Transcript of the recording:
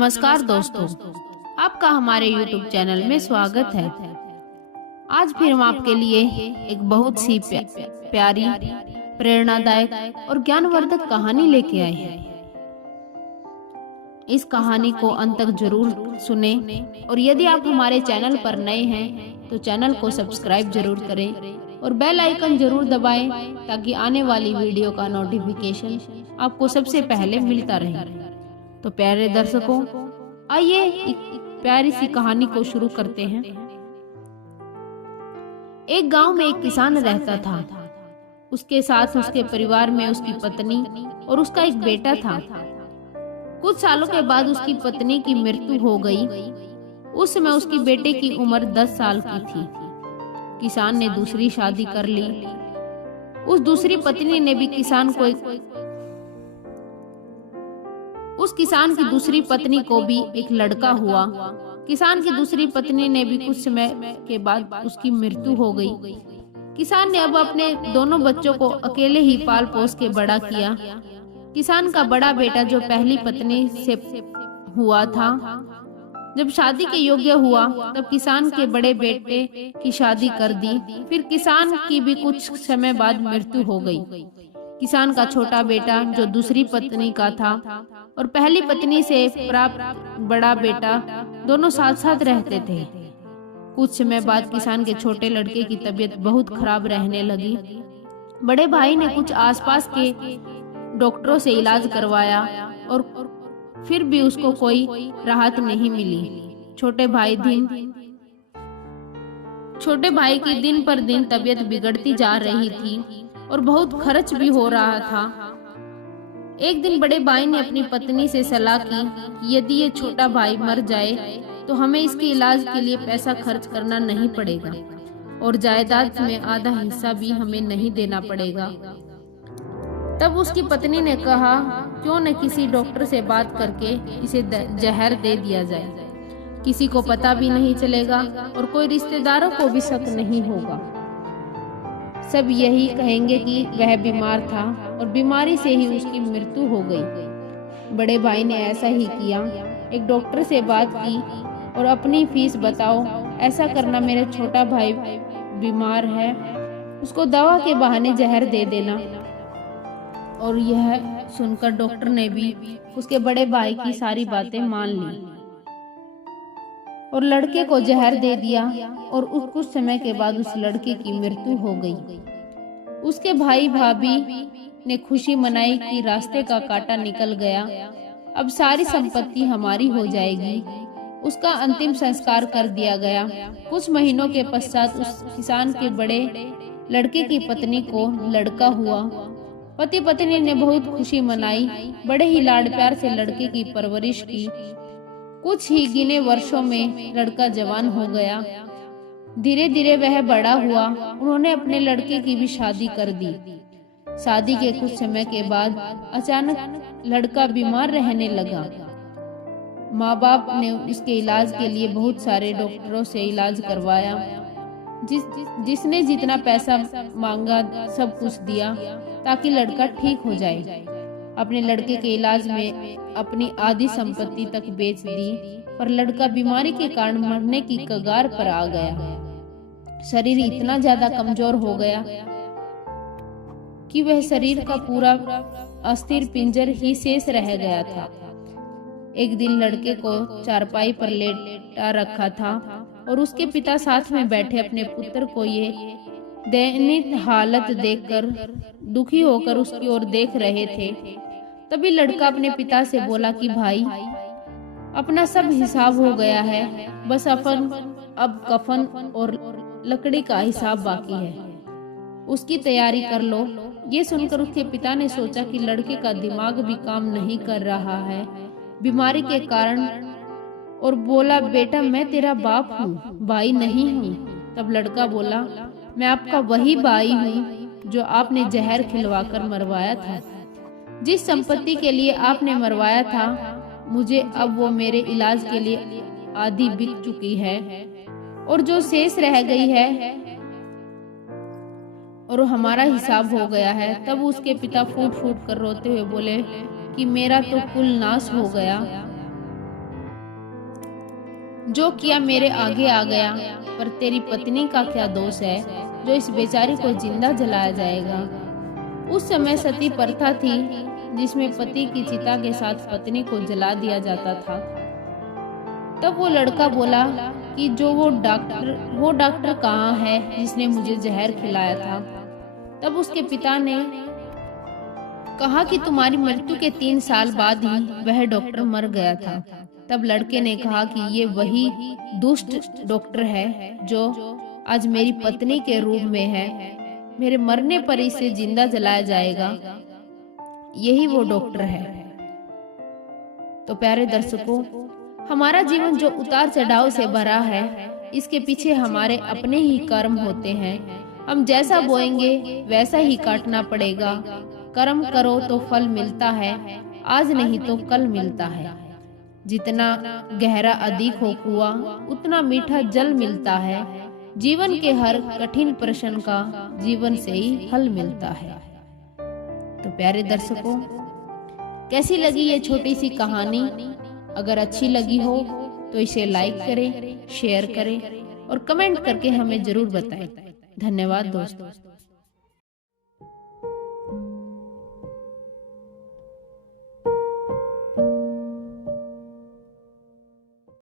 नमस्कार दोस्तों, आपका हमारे YouTube चैनल में स्वागत है। आज फिर हम आपके लिए एक बहुत सी प्यारी, प्रेरणादायक और ज्ञानवर्धक कहानी लेके आए हैं। इस कहानी को अंत तक जरूर सुने और यदि आप हमारे चैनल पर नए हैं तो चैनल को सब्सक्राइब जरूर करें और बेल आइकन जरूर दबाएं ताकि आने वाली वीडियो का नोटिफिकेशन आपको सबसे पहले मिलता रहे। तो प्यारे दर्शकों, आइए एक प्यारी सी कहानी को शुरू करते हैं। एक गांव में एक किसान रहता था। उसके साथ उसके परिवार में उसकी पत्नी और उसका एक बेटा था। कुछ सालों के बाद उसकी पत्नी की मृत्यु हो गई। उस समय उसकी बेटे की उम्र 10 साल की थी। किसान ने दूसरी शादी कर ली। उस दूसरी पत्नी ने भी उस किसान की दूसरी पत्नी को भी एक लड़का हुआ। किसान की दूसरी पत्नी ने भी कुछ समय के बाद उसकी मृत्यु हो गई। किसान ने अब अपने दोनों बच्चों को अकेले ही पाल पोस के बड़ा किया। किसान का बड़ा बेटा जो पहली पत्नी से हुआ था, जब शादी के योग्य हुआ तब किसान के बड़े बेटे की शादी कर दी। फिर किसान की भी कुछ समय बाद मृत्यु हो गई। किसान का छोटा बेटा जो दूसरी पत्नी का था और पहली पत्नी से प्राप्त बड़ा बेटा दोनों साथ साथ रहते थे। कुछ समय बाद किसान के छोटे लड़के की तबीयत बहुत खराब रहने लगी। बड़े भाई ने कुछ आसपास के डॉक्टरों से इलाज करवाया और फिर भी उसको कोई राहत नहीं मिली। छोटे भाई की दिन पर दिन तबीयत बिगड़ती जा रही थी और बहुत खर्च भी हो रहा था। एक दिन बड़े भाई ने अपनी पत्नी से सलाह की कि यदि ये छोटा भाई मर जाए तो हमें इसके इलाज के लिए पैसा खर्च करना नहीं पड़ेगा और जायदाद में आधा हिस्सा भी हमें नहीं देना पड़ेगा। तब उसकी पत्नी ने कहा, क्यों न किसी डॉक्टर से बात करके इसे जहर दे दिया जाए। किसी को पता भी नहीं चलेगा और कोई रिश्तेदारों को भी शक नहीं होगा। सब यही कहेंगे कि वह बीमार था और बीमारी से ही उसकी मृत्यु हो गई। बड़े भाई ने ऐसा ही किया। एक डॉक्टर से बात की और अपनी फीस बताओ, ऐसा करना, मेरा छोटा भाई बीमार है, उसको दवा के बहाने जहर दे देना। और यह सुनकर डॉक्टर ने भी उसके बड़े भाई की सारी बातें मान ली और लड़के को जहर दे दिया और कुछ समय के बाद उस लड़के की मृत्यु हो गई। उसके भाई भाभी ने खुशी मनाई कि रास्ते का कांटा निकल गया, अब सारी संपत्ति हमारी हो जाएगी। उसका अंतिम संस्कार कर दिया गया। कुछ महीनों के पश्चात उस किसान के बड़े लड़के की पत्नी को लड़का हुआ। पति पत्नी ने बहुत खुशी मनाई, बड़े ही लाड प्यार से लड़के की परवरिश की। कुछ ही गिने वर्षों में लड़का जवान हो गया। धीरे धीरे वह बड़ा हुआ। उन्होंने अपने लड़के की भी शादी कर दी। शादी के कुछ समय के बाद अचानक लड़का बीमार रहने लगा। माँ बाप ने उसके इलाज के लिए बहुत सारे डॉक्टरों से इलाज करवाया। जिसने जितना पैसा मांगा सब कुछ दिया ताकि लड़का ठीक हो जाए। अपने लड़के के इलाज में अपनी आधी संपत्ति तक बेच दी, पर लड़का बीमारी के कारण मरने की कगार पर आ गया। शरीर इतना ज्यादा कमजोर हो गया कि वह शरीर का पूरा अस्थिर पिंजर ही शेष रह गया था। एक दिन लड़के को चारपाई पर लेटा रखा था और उसके पिता साथ में बैठे अपने पुत्र को ये दयनीय हालत देखकर दुखी होकर उसकी ओर देख रहे थे। तभी लड़का अपने पिता से बोला कि भाई, अपना सब हिसाब हो गया है, बस अब कफन और लकड़ी का हिसाब बाकी है, उसकी तैयारी कर लो। ये सुनकर उसके पिता ने सोचा कि लड़के का दिमाग भी काम नहीं कर रहा है बीमारी के कारण, और बोला, बेटा मैं तेरा बाप हूँ, भाई नहीं हूँ। तब लड़का बोला, मैं आपका वही भाई हूँ जो आपने जहर खिलवाकर मरवाया था। जिस संपत्ति के लिए आपने मरवाया था, मुझे अब वो मेरे इलाज के लिए आधी बिक चुकी है और जो शेष रह गई है और हमारा हिसाब हो गया है। तब उसके पिता फूट फूट कर रोते हुए बोले कि मेरा तो कुल नाश हो गया। जो किया मेरे आगे आ गया, पर तेरी पत्नी का क्या दोष है जो इस बेचारी को जिंदा जलाया जाएगा। उस समय सती प्रथा थी जिसमें पति की चिता के साथ पत्नी को जला दिया जाता था। तब वो लड़का बोला कि वो डॉक्टर कहाँ है जिसने मुझे जहर खिलाया था। तब उसके पिता ने कहा कि तुम्हारी मृत्यु के 3 साल बाद ही वह डॉक्टर मर गया था। तब लड़के ने कहा कि ये वही दुष्ट डॉक्टर है जो आज मेरी पत्नी के रूप में है, मेरे मरने पर इसे जिंदा जलाया जाएगा, यही वो डॉक्टर है। तो प्यारे दर्शकों, हमारा जीवन जो उतार चढ़ाव से भरा है, इसके पीछे हमारे अपने ही कर्म होते हैं। हम जैसा बोएंगे वैसा ही काटना पड़ेगा। कर्म करो तो फल मिलता है, आज नहीं तो कल मिलता है। जितना गहरा अधिक हो कुआं, उतना मीठा जल मिलता है। जीवन के हर कठिन प्रश्न का जीवन से ही हल मिलता है। तो प्यारे दर्शकों, कैसी लगी ये छोटी सी कहानी? अगर अच्छी लगी हो तो इसे लाइक करें, शेयर करें और कमेंट करके हमें जरूर बताएं। धन्यवाद दोस्तों।